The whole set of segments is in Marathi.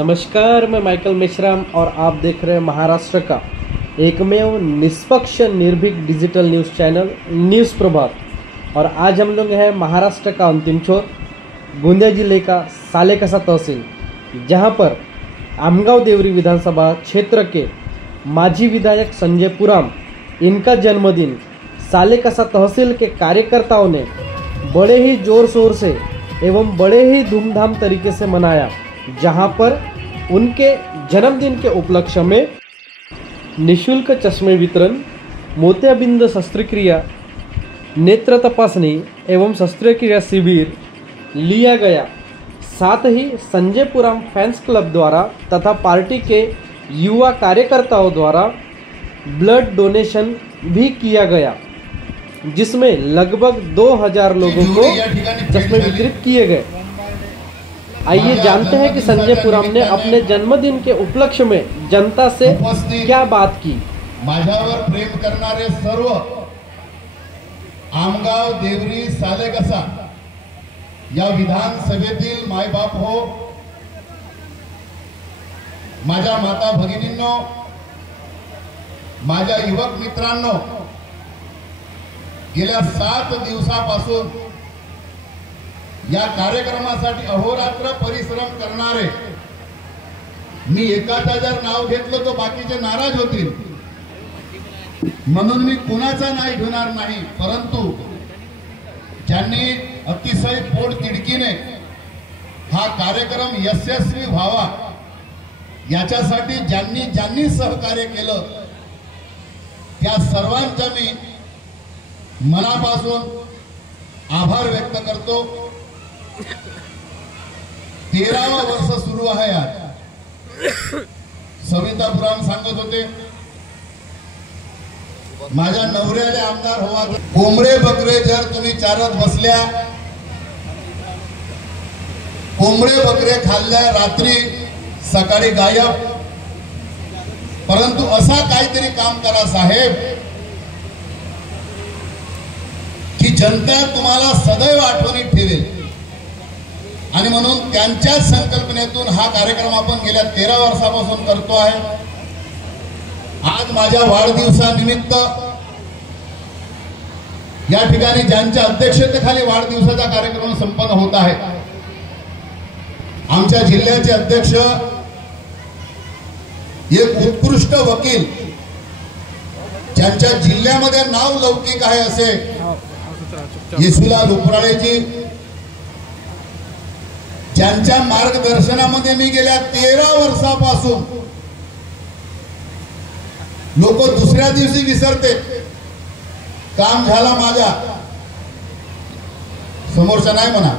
नमस्कार, मैं माइकल मेश्राम और आप देख रहे हैं महाराष्ट्र का एकमेव निष्पक्ष निर्भीक डिजिटल न्यूज़ चैनल न्यूज़ प्रभात। और आज हम लोग हैं महाराष्ट्र का अंतिम छोर गोंदिया जिले का सालेकसा तहसील, जहां पर आमगांव देवरी विधानसभा क्षेत्र के माजी विधायक संजय पुराम, इनका जन्मदिन सालेकसा तहसील के कार्यकर्ताओं ने बड़े ही जोर शोर से एवं बड़े ही धूमधाम तरीके से मनाया, जहां पर उनके जन्मदिन के उपलक्ष्य में निशुल्क चश्मे वितरण, मोतियाबिंद शस्त्रक्रिया, नेत्र तपासनी एवं शस्त्रक्रिया शिविर लिया गया। साथ ही संजय पुराम फैंस क्लब द्वारा तथा पार्टी के युवा कार्यकर्ताओं द्वारा ब्लड डोनेशन भी किया गया, जिसमें लगभग 2000 लोगों को चश्मे वितरित किए गए। आइए जानते हैं कि संजय पुराम ने अपने जन्मदिन के उपलक्ष्य में जनता से क्या बात की। माझ्यावर प्रेम करणारे सर्व आमगाव देवरी सालेकसा या विधानसभेतील मायबाप हो, माझ्या माता भगिनींनो, माझ्या युवक मित्रांनो, गेल्या 7 दिवसापासून या कार्यक्रमासाठी अहोरात्र परिश्रम करणारे, मी एकाचा जर नाव घेतलं तो बाकीचे नाराज होतील, म्हणून मी कुणाचा नाही घेणार नाही, परंतु ज्यांनी अतिशय पोटतिडकीने हा कार्यक्रम यशस्वी व्हावा याच्यासाठी ज्यांनी सहकार्य केलं, त्या सर्वांचा मी मनापासून आभार व्यक्त करतो। 13वा वर्ष सुरू आहे आज। सविता पुराम सांगत होते, माझ्या नवऱ्याले आमदार व्हावा, कोंबडे बकरे जर तुम्ही चारत बसल्या, कोंबडे बकरे खाल्ल्या, रात्री सकाळी गायब, परंतु असा काहीतरी काम करा साहेब की जनता तुम्हाला सदैव आठवणीत ठेवेल। आणि म्हणून त्यांच्याच संकल्पनेतून हा कार्यक्रम आपण गेल्या 13 वर्षापासून करतो आहे। आज माझ्या वाढदिवसानिमित्त या ठिकाणी ज्यांच्या अध्यक्षतेखाली वाढदिवसाचा कार्यक्रम संपन्न होत आहे, आमच्या जिल्ह्याचे अध्यक्ष, एक उत्कृष्ट वकील, ज्यांच्या जिल्ह्यामध्ये नाव लौकिक आहे असे येसुलाल उपराळेजी, ज्यांच्या मार्गदर्शनामध्ये मी गेल्या 13 वर्षापासून, लोक दुसऱ्या दिवशी विसरते, काम झाला माझा, समोरचा नाही म्हणा,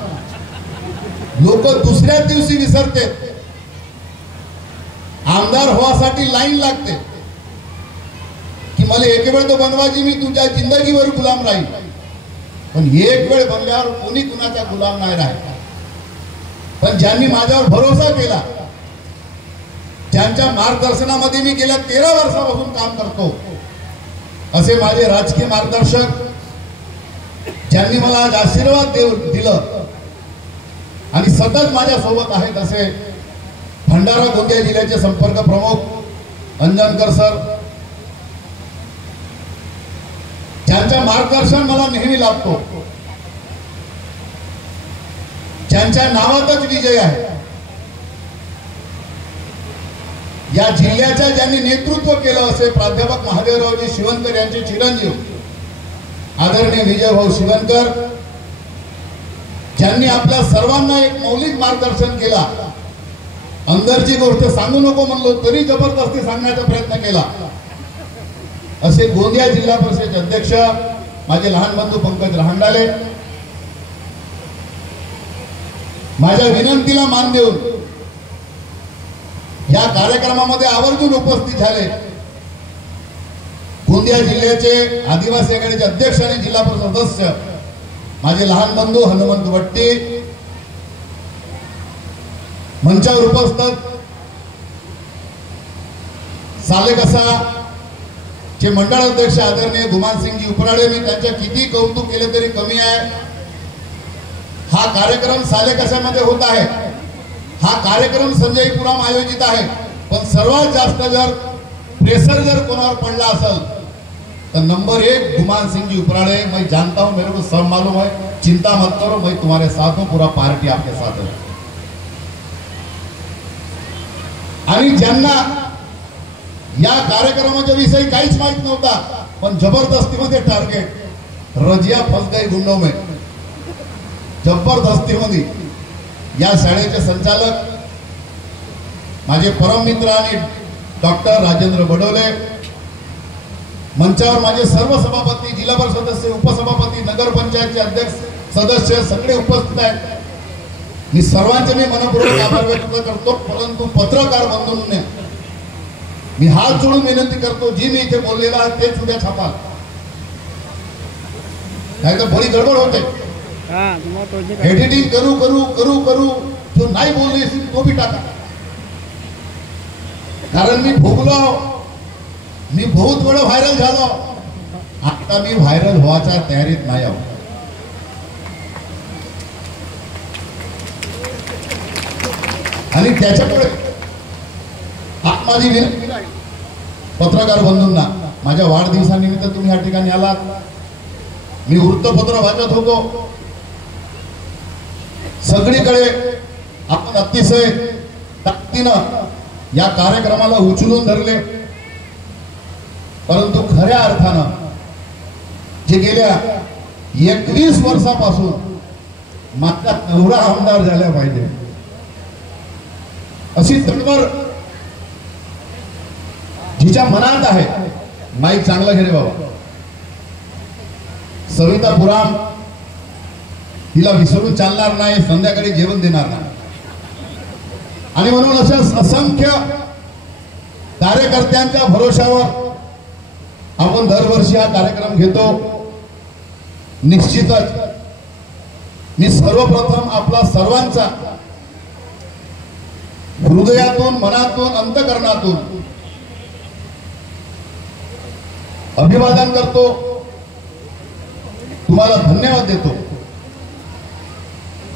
लोक दुसऱ्या दिवशी विसरते, आमदार होण्यासाठी लाईन लागते की मला एक वेळ तो बनवायची, मी तुझ्या जिंदगीवर गुलाम राहील, पण एक वेळ बनल्यावर कोणी कुणाचा गुलाम नाही राहिला। पण ज्यांनी माझ्यावर भरोसा केला, ज्यांच्या मार्गदर्शनामध्ये मी गेल्या 13 वर्षापासून काम करतो, असे माझे राजकीय मार्गदर्शक, ज्यांनी मला आज आशीर्वाद दिलं आणि सतत माझ्या सोबत आहेत, असे भंडारा गोंदिया जिल्ह्याचे संपर्क प्रमुख अंजनकर सर, ज्यांच्या मार्गदर्शन मला नेहमी लाभतो, ज्यांच्या नावातच विजय आहे, या जिल्ह्याच्या ज्यांनी नेतृत्व केलं असे प्राध्यापक महादेवरावजी शिवनकर यांचे चिरंजीव आदरणीय विजयभाऊ शिवनकर, ज्यांनी आपल्या सर्वांना एक मौलिक मार्गदर्शन केला, अंदरची गोष्ट सांगू नको म्हणलो तरी जबरदस्ती सांगण्याचा प्रयत्न केला, असे गोंदिया जिल्हा परिषद अध्यक्ष माझे लहान बंधू पंकज रहांडाले, माझ्या विनंतीला मान देऊन या कार्यक्रमामध्ये आवर्जून उपस्थित झाले गोंदिया जिल्ह्याचे आदिवासी आघाडीचे अध्यक्ष आणि जिल्हा परिषद सदस्य माझे लहान बंधू हनुमंत वट्टी, मंचावर उपस्थित सालेकसा चे मंडळ अध्यक्ष आदरणीय गुमानसिंगजी उपराळे, मी त्यांच्या किती कौतुक केले तरी कमी आहे। हा कार्यक्रम सालेकसामध्ये होत आहे, हा कार्यक्रम संजयपुराम आयोजित आहे, पण सर्वात जास्त जर प्रेशर जर कोणावर पडला असेल तो नंबर 1 गुमान सिंह जी उपराड़े। मैं जानता हूं, मेरे को सब मालूम है, चिंता मत करो, मैं तुम्हारे साथ हूं, पूरा पार्टी आपके साथ है। आणि ज्यांना या कार्यक्रमाच्या विषयी काहीच माहित नव्हता, पण जबरदस्तीमध्ये टार्गेट, रजिया फस गई गुंडों में, जबरदस्तीमध्ये या शाळेचे संचालक माझे परम मित्र आणि डॉक्टर राजेंद्र बडोले, मंचावर माझे सर्व सभापती, जिल्हा परिषद सदस्य, उपसभापती, नगर पंचायतचे अध्यक्ष, सदस्य सगळे उपस्थित आहेत। मी सर्वांचे मनपूर्वक आभार व्यक्त करतो, परंतु पत्रकार बंधूंनी मी हात जोडून विनंती करतो, जी मी इथे बोललेला आहे तेच उद्या छापाल, नाही तर बड़ी गडबड होते। एडिटिंग करू करू करू करू जो नाही बोलले तो भी टाका, कारण मी भोगलो, मी बहुत वेळा व्हायरल झालो, आता मी व्हायरल व्हायच्या तयारीत नाही आहो। आणि त्याच्यामुळे माझी विनंती पत्रकार बंधूंना, माझ्या वाढदिवसानिमित्त तुम्ही या ठिकाणी आलात, मी वृत्तपत्र वाचत होतो, सगळीकडे आपण अतिशय ताकदीनं या कार्यक्रमाला उचलून धरले, परंतु खऱ्या अर्थानं जे गेल्या 21 वर्षापासून माझा नवरा आमदार झाला पाहिजे अशी तडफड जिच्या मनात आहे, माईक चांगला घे रे बाबा, सविता पुराम हिला विसरून चालणार नाही, संध्याकाळी जेवण देणार नाही, आणि म्हणून अशा असंख्य कार्यकर्त्यांच्या भरोशावर आपण दरवर्षी हा कार्यक्रम घेतो। निश्चितच मी सर्वप्रथम आपला सर्वांचा हृदयातून, मनातून, अंतःकरणातून अभिवादन करतो, तुम्हाला धन्यवाद देतो।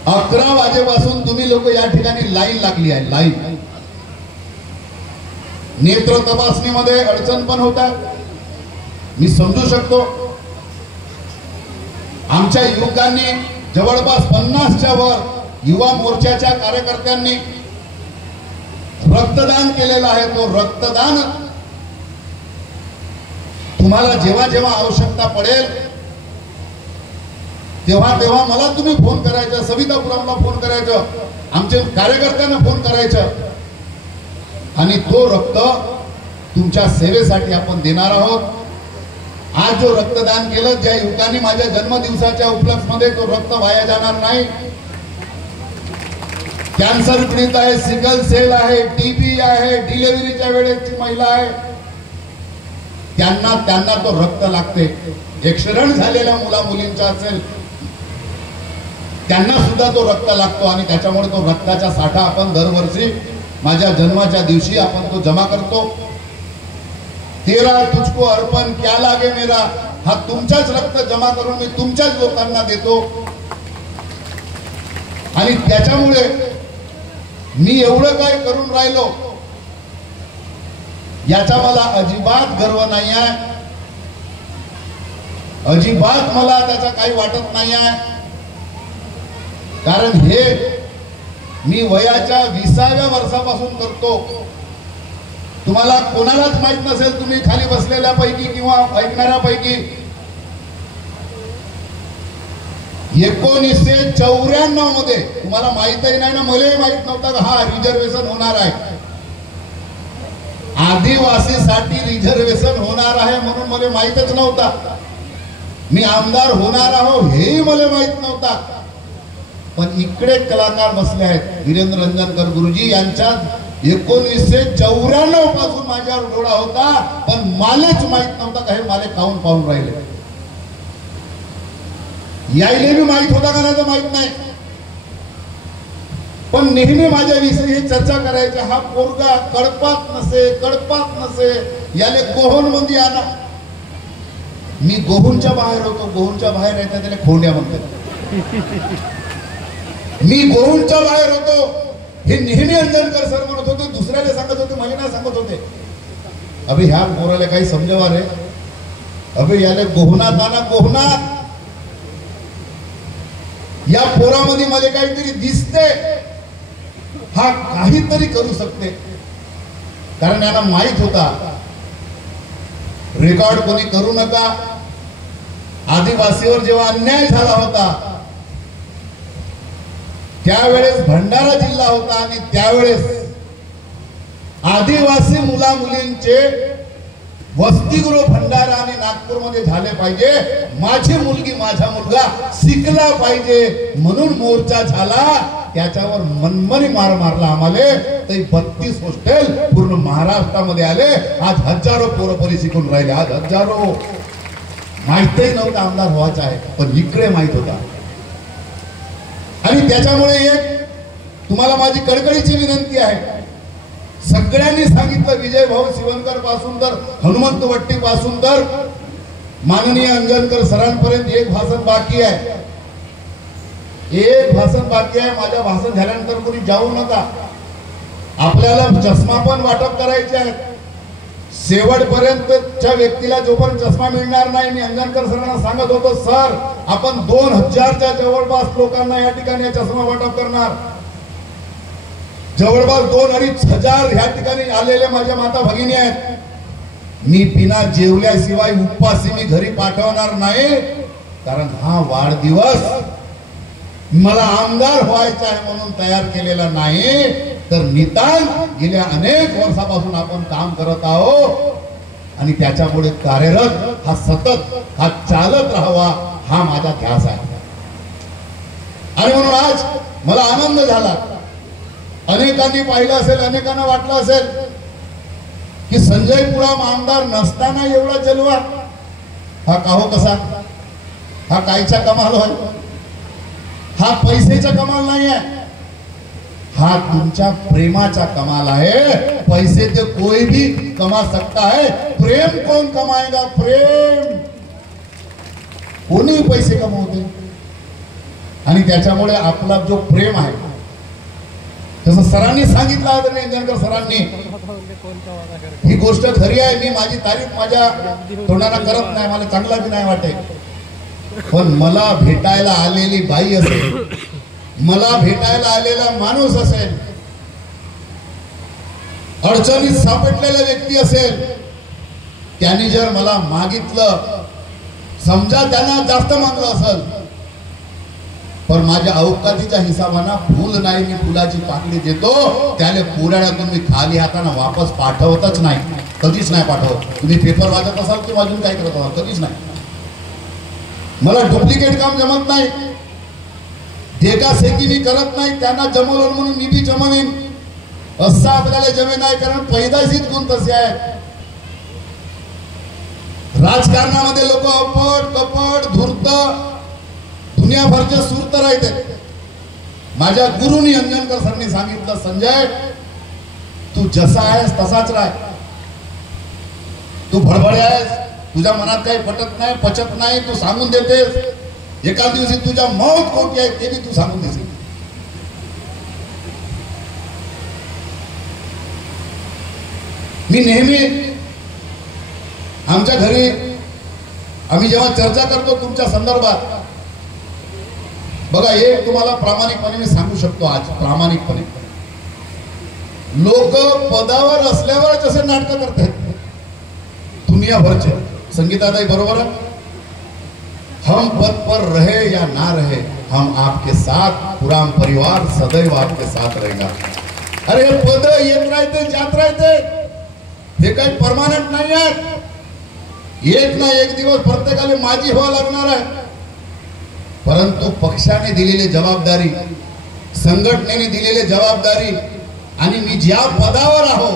11 वाजेपासून तुम्ही लोक या ठिकाणी लाईन लागली आहे, लाईन। नेत्र तपासणीमध्ये अडचण पण होता, मी समजू शकतो। आमच्या युवकांनी जवळपास 50च्या वर युवा मोर्चाच्या कार्यकर्त्यांनी रक्तदान केलेलं आहे। तो रक्तदान तुम्हाला जेव्हा जेव्हा आवश्यकता पडेल तेव्हा तेव्हा मला तुम्ही फोन करायचा, सविता पुरामला फोन करायचं, आमच्या कार्यकर्त्यांना फोन करायचं, आणि तो रक्त तुमच्या सेवेसाठी आपण देणार आहोत। आज जो रक्तदान केलं, ज्या युवकांनी माझ्या जन्मदिवसाच्या उपलक्षमध्ये, तो रक्त वाया जाणार नाही। कॅन्सर पीडित आहे, सिकल सेल आहे, टीबी आहे, डिलिव्हरीच्या वेळेची महिला आहे, त्यांना तो रक्त लागते। ऍक्सिडेंट झालेल्या मुला मुलींचा असेल त्यांना सुद्धा तो रक्त लागतो, आणि त्याच्यामुळे तो रक्ताचा साठा आपण दरवर्षी माझ्या जन्माच्या दिवशी आपण तो जमा करतो। तेरा तुझको अर्पण क्या लागे मेरा, हा तुमचाच रक्त जमा करून मी तुमच्याच लोकांना देतो, आणि त्याच्यामुळे मी एवढं काय करून राहिलो याचा मला अजिबात गर्व नाही आहे, अजिबात मला त्याचा काही वाटत नाही आहे, कारण हे मी वयाच्या 20व्या वर्षापासून करतो। तुम्हाला कोणालाच माहित नसेल, तुम्ही खाली बसलेल्यापैकी किंवा ऐकणाऱ्यापैकी 1994 मध्ये, तुम्हाला माहितही नाही ना, मलाही माहित नव्हतं का हा रिझर्वेशन होणार आहे, आदिवासीसाठी रिझर्वेशन होणार आहे म्हणून मला माहितच नव्हता। मी आमदार होणार आहो हेही मला माहित नव्हता, पण इकडे कलाकार बसले आहेत, वीरेंद्र रंजनकर गुरुजी यांच्या 1994 पासून माझ्यावर डोळा होता, पण मलाच माहित नव्हता का हे मला काऊन पाहून राहिले, यायले भी माहित होता का नाही तर माहित नाही, पण नेहमी माझ्या विषयी चर्चा करायची, हा पोरगा कडपात नसे याले गोहन मध्ये आणा। मी गोहूनच्या बाहेर होतो, गोहूनच्या बाहेर येतात त्याला खोंड्या म्हणतात, मी गोहूनच्या बाहेर होतो, हे नेहमी अंजनकर सर म्हणत होते, दुसऱ्याला सांगत होते, मला नाही सांगत होते. अबे ह्या पोराला काही समजवा रे, अबे याला गोहना ताना गोहना. या पोरामध्ये मला काहीतरी दिसते, हा काहीतरी करू शकते. कारण यांना माहित होता रेकॉर्ड कोणी करू नका. आदिवासीवर जेव्हा अन्याय झाला होता त्यावेळेस भंडारा जिल्हा होता आणि त्यावेळेस आदिवासी मुला मुलींचे वसतिगृह भंडारा आणि नागपूरमध्ये झाले पाहिजे. माझी मुलगी माझा मुलगा शिकला पाहिजे म्हणून मोर्चा झाला. त्याच्यावर मनमनी मार मारला आम्हाला. ते 32 हॉस्टेल पूर्ण महाराष्ट्रामध्ये आले. आज हजारो पोरं शिकून राहिले. आज हजारो. माहितही नव्हतं आमदार व्हायचा आहे, पण इकडे माहित होता. आणि त्याच्यामुळे एक तुम्हाला माझी कळकळीची विनंती आहे, सगळ्यांनी सांगितलं, विजय भाऊ शिवणकर पासून तर हनुमंत वट्टी पासून तर माननीय अंजनकर सरांपर्यंत एक भाषण बाकी आहे. एक भाषण बाकी आहे. माझ्या भाषण झाल्यानंतर कोणी जाऊ नका. आपल्याला चष्मा पण वाटप करायचे आहेत. शेवटपर्यंतच्या व्यक्तीला जोपर्यंत चष्मा मिळणार नाही, मी अंजनकर सरांना सांगत होतो, सर आपण 2000च्या जवळपास लोकांना या ठिकाणी चष्मा वाटप करणार. जवळपास 2-2.5 ह्या ठिकाणी आलेले माझ्या माता भगिनी आहेत. मी बिना जेवल्याशिवाय उपवासी मी घरी पाठवणार नाही. कारण हा वाढदिवस मला आमदार व्हायचा आहे म्हणून तयार केलेला नाही, तर निदान गेल्या अनेक वर्षापासून आपण काम करत आहोत आणि त्याच्यापुढे कार्यरत हा सतत हा चालत राहावा हा माझा ध्यास आहे. आणि म्हणून आज मला आनंद झाला. अनेकांनी पाहिलं असेल, अनेकांना वाटलं असेल की संजय पुराम आमदार नसताना एवढा जलवा. हा काहो कसा? हा कायचा कमाल होय? हा पैसेचा कमाल नाही आहे, हा तुमच्या प्रेमाचा कमाल आहे. पैसे तो कोई भी कमा सकता है, प्रेम कौन कमाएगा? प्रेम कोणी पैसे कमवते. आणि त्याच्यामुळे आपला जो प्रेम आहे, जसं सरांनी सांगितलं आदरणीय अंजनकर सरांनी, ही गोष्ट खरी आहे. मी माझी तारीफ माझ्या तोंडाला करत नाही, मला चांगला बी नाही वाटत. पण मला भेटायला आलेली बाई असेल, मला भेटायला आलेला माणूस असेल, अडचणीत सापडलेला व्यक्ती असेल, त्यांनी जर मला मागितलं, समजा त्यांना जास्त मागलं असेल, पण माझ्या अवकातीच्या हिसाबाने फुल नाही, मी फुलाची पाकळी देतो, त्याला पुराड्यातून मी खाली हाताने वापस पाठवतच नाही, कधीच नाही पाठवत. तुम्ही पेपर वाजत असाल किंवा अजून काय करत असाल, कधीच नाही. मला डुप्लिकेट काम जमत नाही, देखा सेकी मी करत नाही. त्यांना जमवलं म्हणून मी बी जमवीन असं आपल्याला जमे नाही, कारण पैदाशीच गुण तसे आहेत. राजकारणामध्ये लोक अप्पट कपट धूर्त दुनियाभरचे सुरत राहते. माझ्या गुरुनी अंजनकर सरांनी सांगितलं, संजय तू जसा आहेस तसाच राह. तू भडभडे आहेस, तुझ्या मनात काही पटत नाही, पचत नाही, तू सांगून देतेस. एका दिवशी तुझ्या मौत कोटी आहे ते बी तू सांगून देशील. मी नेहमी आमच्या घरी आम्ही जेव्हा चर्चा करतो तुमच्या संदर्भात, बघा एक तुम्हाला प्रामाणिकपणे मी सांगू शकतो, आज प्रामाणिकपणे लोक पदावर असल्यावर जसे नाटक करतात दुनियाभरचे, संगीताताई बरोबर है, हम पद पर रहे या ना रहे हम आपके साथ, पूरा परिवार सदैव आपके साथ रहेगा. अरे पद येत राहते जात राहते, हे काही परमानंट नाही आहे. एक ना एक दिवस प्रत्येकाला माझी व्हावं लागणार आहे. परंतु पक्षाने दिलेली जबाबदारी, संघटनेने दिलेली जबाबदारी आणि मी ज्या पदावर आहो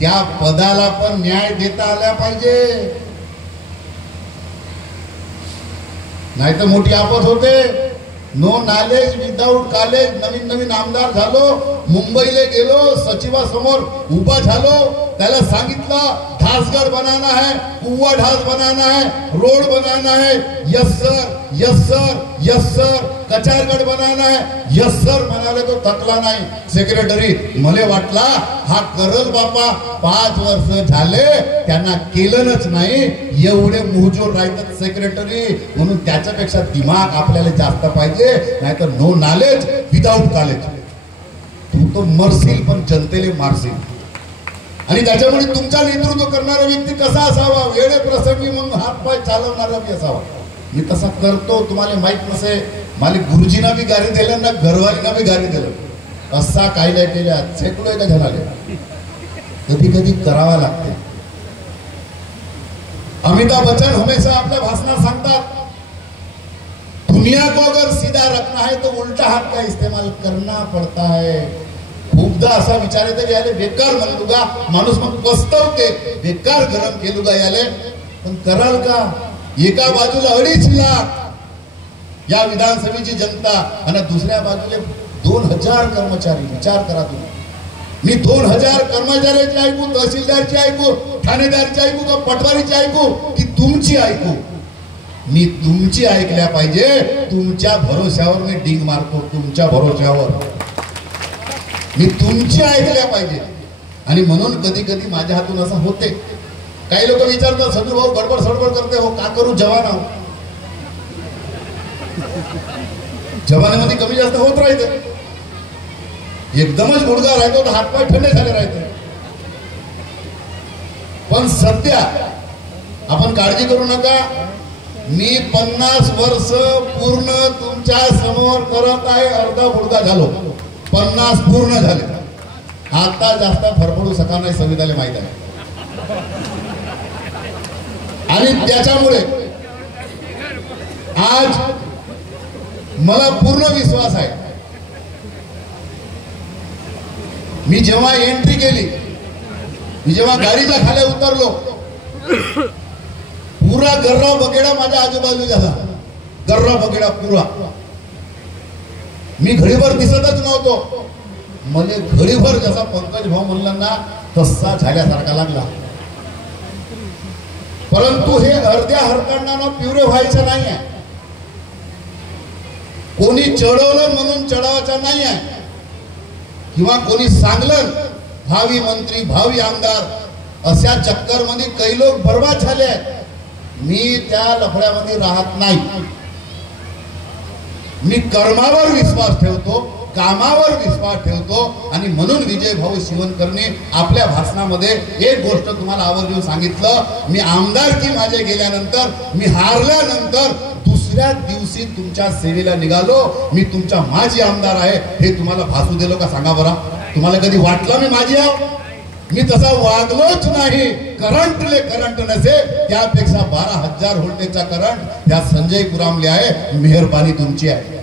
त्या पदाला पण न्याय देता आला पाहिजे. नाही तर मोठी आपत होते. No knowledge without college. नवीन नवीन आमदार झालो, मुंबईला गेलो, सचिवासमोर उभा झालो, त्याला सांगितलं ढासगड बनाना है, कुआ ढास बनाना है, रोड बनाना है, yes sir yes sir yes sir, Kachargad बनाना है, यस सर म्हणाले तो थकला नाही सेक्रेटरी. मले वाटला हा करल बापा, 5 वर्ष झाले त्यांना केलंच नाही, एवढे मुहजोर राहतात सेक्रेटरी. म्हणून त्याच्यापेक्षा दिमाग आपल्याला जास्त पाहिजे, नाहीतर नो नॉलेज विदाउट कॉलेज. तू तो मरशील पण जनतेले मारशील. आणि त्याच्यामुळे तुमचा नेतृत्व करणारा व्यक्ती कसा असावा, वेळे प्रसंगी मग हातपाय चालवणारा बी असावा. मी तसा करतो, तुम्हाला माहित नसे. मला गुरुजीना बी गारी दिलं ना, घरवालीना बी गारी दिलं. असा काय नाही केल्या शेकलोय का झाले. कधी कधी करावा लागते. अमिताभ बच्चन हमेशा आपल्या भाषणात सांगतात, दुनिया को अगर सीधा रखना है तो उल्टा हाथ का इस्तेमाल करना पड़ता है. खूपदा असा विचार येते याले बेकार म्हणलुगा माणूस, मग पस्तवते बेकार गरम केलुगा याले. पण कराल का? एका बाजूला 2.5 लाख या विधानसभेची जनता आणि दुसऱ्या बाजूला 2000 कर्मचारी. विचार करा तुम्ही. मी 2000 कर्मचाऱ्याची ऐकू, तहसीलदारची ऐकू, ठाणेदारची ऐकू का पटवारीची ऐकू की तुमची ऐकू? मी तुमची ऐकल्या पाहिजे. तुमच्या भरोश्यावर मी डिंग मारतो, तुमच्या भरोश्यावर मी तुमची ऐकल्या पाहिजे. आणि म्हणून कधी कधी माझ्या हातून असं होते. काही लोक विचारतात, सदू भाऊ गडबड सडबड करते हो, का करू? जवान आहो, जवानामध्ये कमी जास्त होत राहते. एकदमच गुडघा राहतो तर हातपाय थंडे झाले राहते. पण सध्या आपण काळजी करू नका. मी 50 वर्ष पूर्ण तुमच्या समोर करत आहे. अर्धा गुडघा झालो, 50 पूर्ण झाले. आता जास्त फरफडू शका नाही, संविधानाला माहित आहे. आणि त्याच्यामुळे आज मला पूर्ण विश्वास आहे. मी जेव्हा एंट्री केली, मी जेव्हा गाडीच्या खाली उतरलो, पुरा गर्रा बकेडा माझ्या आजूबाजू झाला. गर्रा बकेडा पुरा. मी घडीभर दिसतच नव्हतो. म्हणजे घडीभर जसा पंकज भाऊ म्हणला ना तसा झाल्यासारखा लागला. परंतु हे अर्ध्या हरकांना पिवरे व्हायचं नाही आहे. कोणी चढवलं म्हणून चढावायचं नाही आहे, किंवा कोणी सांगलं भावी मंत्री भावी आमदार अशा चक्कर मध्ये काही लोक बर्बाद झाले. मी त्या लफड्यामध्ये राहत नाही. मी कर्मावर विश्वास ठेवतो, कामावर विश्वास ठेवतो. आणि म्हणून विजय भाऊ शिवणकरने आपल्या भाषणामध्ये एक गोष्ट तुम्हाला आवर्जून सांगितलं. मी आमदारकी माझे गेल्यानंतर, मी हारल्यानंतर दुसऱ्या दिवशी तुमच्या सेवेला निघालो. मी तुमचा माजी आमदार आहे हे तुम्हाला भासू दिलो का सांगा बरं? तुम्हाला कधी वाटलं मी माझी आहो? मी तसा वागलोच नाही. करंट नसे, त्यापेक्षा 12,000 व्होल्टेजचा करंट त्या संजय पुरामले आहे. मेहरबानी तुमची आहे,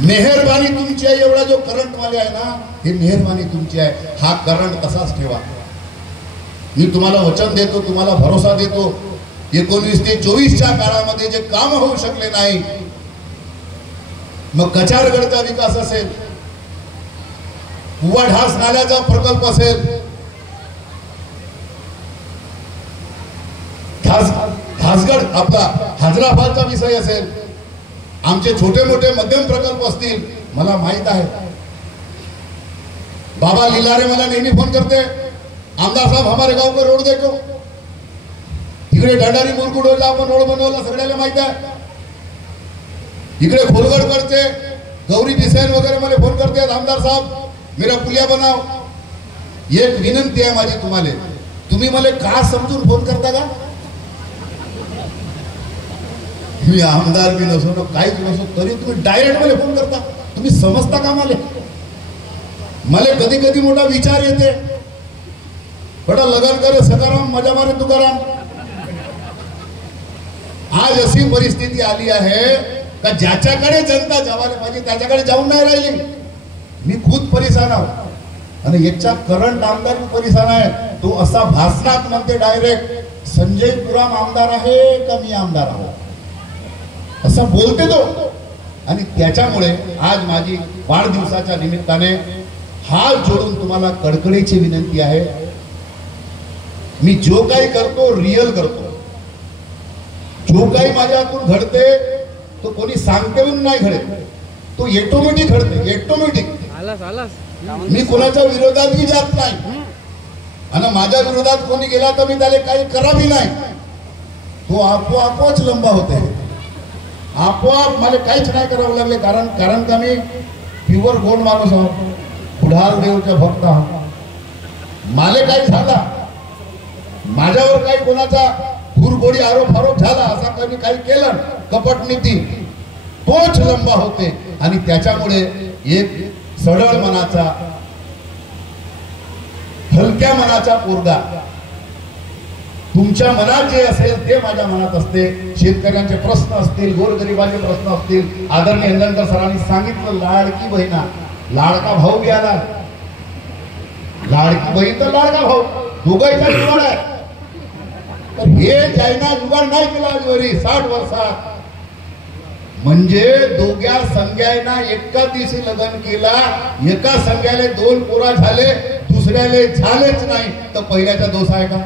मेहरबानी तुमची आहे. एवढा जो करंट वाले आहे ना, हे मेहरबानी तुमची आहे. हा करंट तसाच ठेवा. मी तुम्हाला वचन देतो, तुम्हाला भरोसा देतो. 19 ते 24च्या काळामध्ये जे काम होऊ शकले नाही, मग कचारगडचा विकास असेल, कुवा ढास नाल्याचा प्रकल्प असेल, ढासगड आपला हैदराबादचा विषय असेल, आमचे छोटे मोठे मध्यम प्रकल्प असतील, मला माहित आहे. बाबा लिलारे मला नेहमी फोन करते, आमदार साहब हमारे गाव को रोड देखो. इकडे ढंडारी मुरकुडला आपण रोड बनवला, सगळ्याला माहित आहे. इकडे खोलगडकडचे गौरी डिसेन वगैरे मला फोन करते, आमदार साहब मेरा पुलिया बनाव. एक विनंती आहे माझी तुम्हाला, तुम्ही मला का समजून फोन करता का? मी आमदार बी नसो, काहीच नसो, तरी तुम्ही डायरेक्ट मला फोन करता. तुम्ही समजता का मला कधी कधी मोठा विचार येते, बडा लगन करे सकाराम, मजा मारे तुकाराम. आज अशी परिस्थिती आली आहे का ज्याच्याकडे जनता जावायला पाहिजे त्याच्याकडे जाऊन नाही राहिली. मी खुद परेशान आहो. आणि याच्या करंट आमदार परेशान आहे. तो असा भाषणात म्हणते डायरेक्ट, संजय पुराम आमदार आहे का मी आमदार आहो, असं बोलते तो. आणि त्याच्यामुळे आज माझी वाढदिवसाच्या निमित्ताने हात जोडून तुम्हाला कडकडीची विनंती आहे, मी जो काही करतो रिअल करतो, जो काही माझ्या हातून घडते तो कोणी सांगते म्हणून नाही घडत, तो ऑटोमॅटिक घडते, ऑटोमॅटिक। मी कोणाच्या विरोधातही जात नाही आणि माझ्या विरोधात कोणी गेला तर मी त्याला काही करावी नाही, तो आपोआपच लंबा होते, आपोआप मला काहीच नाही करावं लागले। कारण का मी प्युअर गोड माणूस आहोत, बुढाल देवच्या भक्त आहोत। मला काही झाला, माझ्यावर काही कोणाचा घुरघोडी आरोप झाला, असा कधी काही केलं कपट नीती, तोच लंबा होते। आणि त्याच्यामुळे एक सरळ मनाचा, हलक्या मनाचा पोरगा, तुमच्या मनात जे असेल ते माझ्या मनात असते। शेतकऱ्यांचे प्रश्न असतील, गोरगरिबाचे प्रश्न असतील, आदरणीय इंधनकर सरांनी सांगितलं, लाडकी बहिणा, लाडका भाऊ बी आला, लाडकी बहीण तर लाडका भाऊ, दोघांचा जुगाड आहे। तर हे चायना जुगाड नाही केला आजवरी 60 वर्षात, म्हणजे दोघ्या संघ्याना एका दिवशी लग्न केला, एका संघ्याले 2 पोरा झाले, दुसऱ्याले झालेच नाही, तर पहिल्याचा दोष आहे का?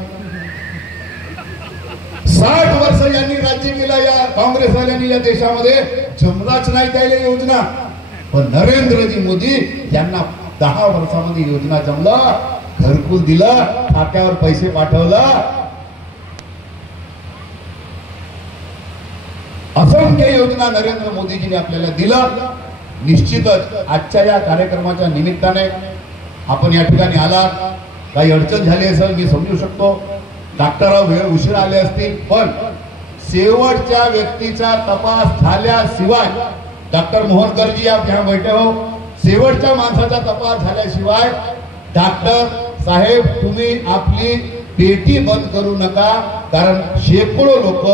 60 वर्ष यांनी राज्य केला या काँग्रेसवाल्यांनी या देशामध्ये, जमलाच नाही त्याला योजना। पण नरेंद्रजी मोदी यांना 10 वर्षामध्ये योजना जमलं, घरकुल दिलं, खात्यावर पैसे पाठवलं, असंख्य योजना नरेंद्र मोदीजीने आपल्याला दिलं। निश्चितच आजच्या या कार्यक्रमाच्या निमित्ताने आपण या ठिकाणी आलात, काही अडचण झाली असेल मी समजू शकतो, डॉक्टराव वेळ उशिरा आले असतील, पण शेवटच्या व्यक्तीचा तपास झाल्याशिवाय, डॉक्टर मोहनकरजी आप यहाँ बैठे हो, शेवटच्या माणसाचा तपास झाल्याशिवाय डॉक्टर साहेब तुम्ही आपली पेटी बंद करू नका, कारण शेकडो लोक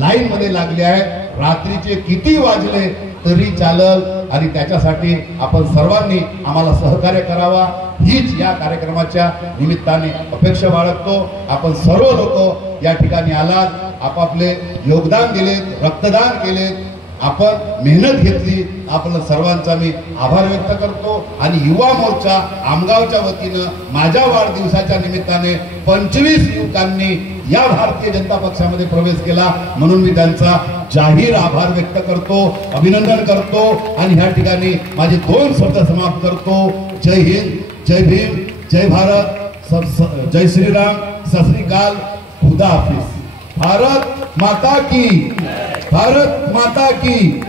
लाईन मध्ये लागले आहेत, रात्रीचे किती वाजले तरी चालल, आणि त्याच्यासाठी आपण सर्वांनी आम्हाला सहकार्य करावा हीच या कार्यक्रमाच्या निमित्ताने अपेक्षा बाळगतो। आपण सर्व लोक या ठिकाणी आलात, आपापले योगदान दिलेत, रक्तदान केलेत, आपण मेहनत घेतली, आपल्या सर्वांचा मी आभार व्यक्त करतो। आणि युवा मोर्चा आमगावच्या वतीनं माझ्या वाढदिवसाच्या निमित्ताने 25 युवकांनी या भारतीय जनता पक्षामध्ये प्रवेश केला, म्हणून मी त्यांचा जाहीर आभार व्यक्त करतो, अभिनंदन करतो, आणि ह्या ठिकाणी माझे 2 शब्द समाप्त करतो। जय हिंद, जय भीम, जय भारत, जय श्रीराम, सत श्री अकाल, खुदा हाफिज, भारत माता की, भारत माता की।